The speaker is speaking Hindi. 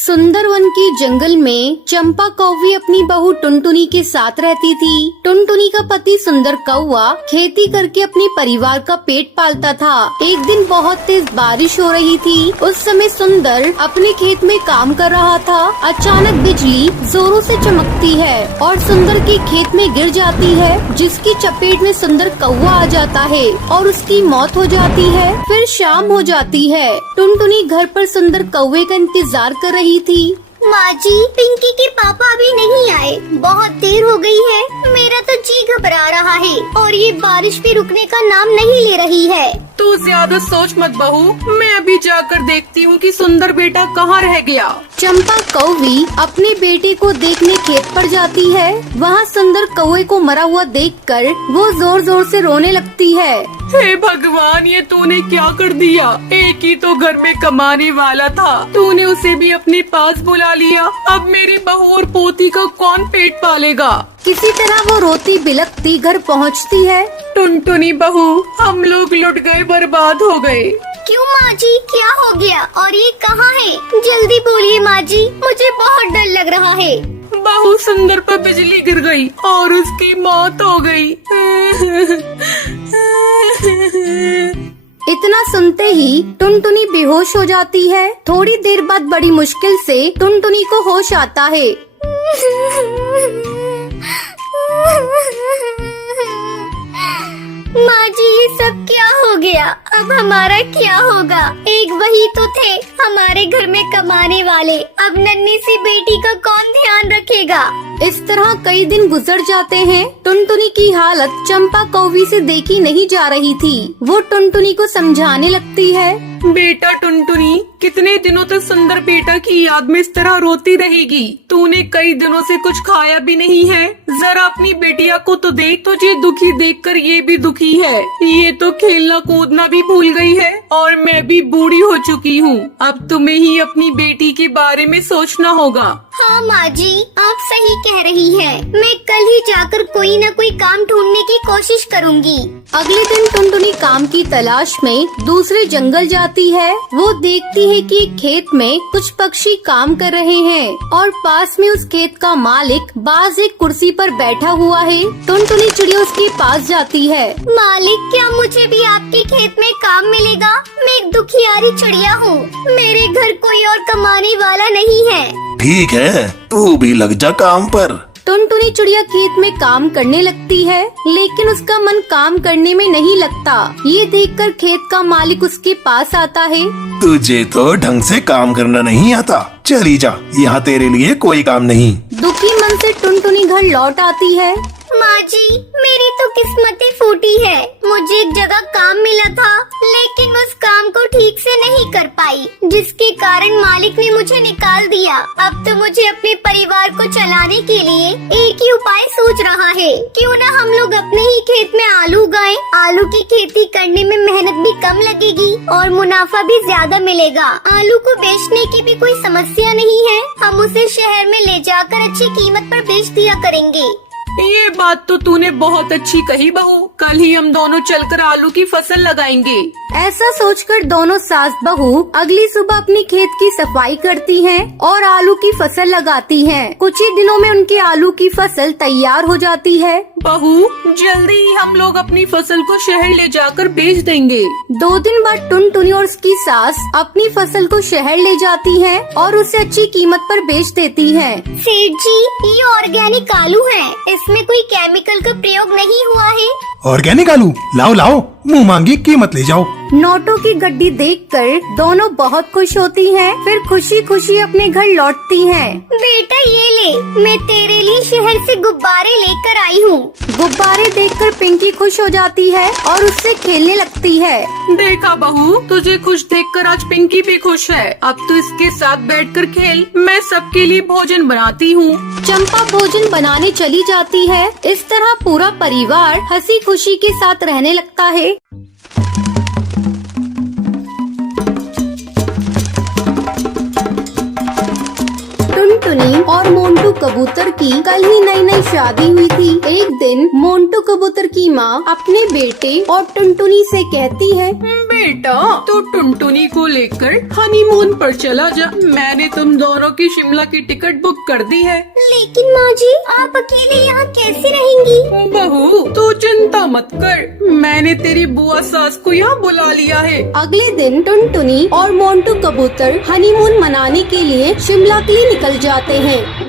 सुंदर वन के जंगल में चंपा कौवी अपनी बहू टुनटुनी के साथ रहती थी। टुनटुनी का पति सुंदर कौवा खेती करके अपने परिवार का पेट पालता था। एक दिन बहुत तेज बारिश हो रही थी। उस समय सुंदर अपने खेत में काम कर रहा था। अचानक बिजली जोरों से चमकती है और सुंदर के खेत में गिर जाती है, जिसकी चपेट में सुंदर कौवा आ जाता है और उसकी मौत हो जाती है। फिर शाम हो जाती है। टुनटुनी घर पर सुंदर कौवे का इंतजार कर रही थी। माँ जी, पिंकी के पापा अभी नहीं आए, बहुत देर हो गई है। मेरा तो जी घबरा रहा है और ये बारिश भी रुकने का नाम नहीं ले रही है। तू ज्यादा सोच मत बहू, मैं अभी जाकर देखती हूँ कि सुंदर बेटा कहाँ रह गया। चंपा कौवी अपने बेटे को देखने खेत पर जाती है। वहाँ सुंदर कौवे को मरा हुआ देखकर वो जोर जोर से रोने लगती है। हे भगवान, ये तूने क्या कर दिया। एक ही तो घर में कमाने वाला था, तूने उसे भी अपने पास बुला लिया। अब मेरी बहू और पोती का कौन पेट पालेगा। किसी तरह वो रोती बिलखती घर पहुँचती है। टुनटुनी बहू, हम लोग लुट गए, बर्बाद हो गए। क्यों माँ जी, क्या हो गया और ये कहाँ है? जल्दी बोलिए माँ जी, मुझे बहुत डर लग रहा है। बहू, सुंदर पर बिजली गिर गई और उसकी मौत हो गई। इतना सुनते ही टुनटुनी बेहोश हो जाती है। थोड़ी देर बाद बड़ी मुश्किल से टुनटुनी को होश आता है। माँ जी, ये सब क्या हो गया? अब हमारा क्या होगा? एक वही तो थे हमारे घर में कमाने वाले, अब नन्ही सी बेटी का कौन ध्यान रखेगा? इस तरह कई दिन गुजर जाते हैं। टुनटुनी की हालत चंपा कौवी से देखी नहीं जा रही थी। वो टुनटुनी को समझाने लगती है। बेटा टुनटुनी, कितने दिनों तक सुंदर बेटा की याद में इस तरह रोती रहेगी? तूने कई दिनों से कुछ खाया भी नहीं है। जरा अपनी बेटिया को तो देख, तुझे दुखी देखकर ये भी दुखी है। ये तो खेलना कूदना भी भूल गई है और मैं भी बूढ़ी हो चुकी हूँ। अब तुम्हें ही अपनी बेटी के बारे में सोचना होगा। हाँ माँ जी, आप सही कह रही है। मैं कल ही जाकर कोई न कोई काम ढूंढने की कोशिश करूँगी। अगले दिन टुनटुनी काम की तलाश में दूसरे जंगल जाती है। वो देखती है कि एक खेत में कुछ पक्षी काम कर रहे हैं और पास में उस खेत का मालिक बाज एक कुर्सी पर बैठा हुआ है। टुनटुनी चिड़िया उसके पास जाती है। मालिक, क्या मुझे भी आपके खेत में काम मिलेगा? मैं एक दुखियारी चिड़िया हूँ, मेरे घर कोई और कमाने वाला नहीं है। ठीक है, तू भी लग जा काम पर। टुनटुनी चिड़िया खेत में काम करने लगती है, लेकिन उसका मन काम करने में नहीं लगता। ये देखकर खेत का मालिक उसके पास आता है। तुझे तो ढंग से काम करना नहीं आता, चली जा, यहाँ तेरे लिए कोई काम नहीं। दुखी मन से टुनटुनी घर लौट आती है। माँ जी, मेरी तो किस्मत ही फूटी है। मुझे एक जगह काम मिला था, लेकिन उस काम को ठीक से नहीं कर पाई, जिसके कारण मालिक ने मुझे निकाल दिया। अब तो मुझे अपने परिवार को चलाने के लिए एक ही उपाय सोच रहा है। क्यों न हम लोग अपने ही खेत में आलू उगाएं? आलू की खेती करने में मेहनत भी कम लगेगी और मुनाफा भी ज्यादा मिलेगा। आलू को बेचने की भी कोई समस्या नहीं है। हम उसे शहर में ले जाकर अच्छी कीमत पर बेच दिया करेंगे। ये बात तो तूने बहुत अच्छी कही बहू। कल ही हम दोनों चलकर आलू की फसल लगाएंगे। ऐसा सोचकर दोनों सास बहू अगली सुबह अपनी खेत की सफाई करती हैं और आलू की फसल लगाती हैं। कुछ ही दिनों में उनके आलू की फसल तैयार हो जाती है। बहू, जल्दी ही हम लोग अपनी फसल को शहर ले जाकर बेच देंगे। 2 दिन बाद टुनटुनी और उसकी सास अपनी फसल को शहर ले जाती हैं और उसे अच्छी कीमत पर बेच देती हैं। सेठ जी, ये ऑर्गेनिक आलू है, इसमें कोई केमिकल का प्रयोग नहीं हुआ है। ऑर्गेनिक आलू लाओ लाओ, मुँह मांगी कीमत ले जाओ। नोटों की गड्डी देखकर दोनों बहुत खुश होती हैं। फिर खुशी खुशी अपने घर लौटती हैं। बेटा ये ले, मैं तेरे लिए शहर से गुब्बारे लेकर आई हूँ। गुब्बारे देखकर पिंकी खुश हो जाती है और उससे खेलने लगती है। देखा बहू, तुझे खुश देखकर आज पिंकी भी खुश है। अब तो इसके साथ बैठकर खेल, मैं सबके लिए भोजन बनाती हूँ। चंपा भोजन बनाने चली जाती है। इस तरह पूरा परिवार हंसी खुशी के साथ रहने लगता है। टुनटुनी और मोंटू कबूतर की कल ही नई शादी हुई थी। एक दिन मोंटू कबूतर की माँ अपने बेटे और टुनटुनी से कहती है, बेटा तो टुनटुनी को लेकर हनीमून पर चला जा। मैंने तुम दोनों की शिमला की टिकट बुक कर दी है। लेकिन माँ जी, आप अकेले यहाँ कैसे रहेंगी? बहू तू चिंता मत कर, मैंने तेरी बुआ सास को यहाँ बुला लिया है। अगले दिन टुनटुनी और मोंटू कबूतर हनीमून मनाने के लिए शिमला के लिए निकल जाते हैं।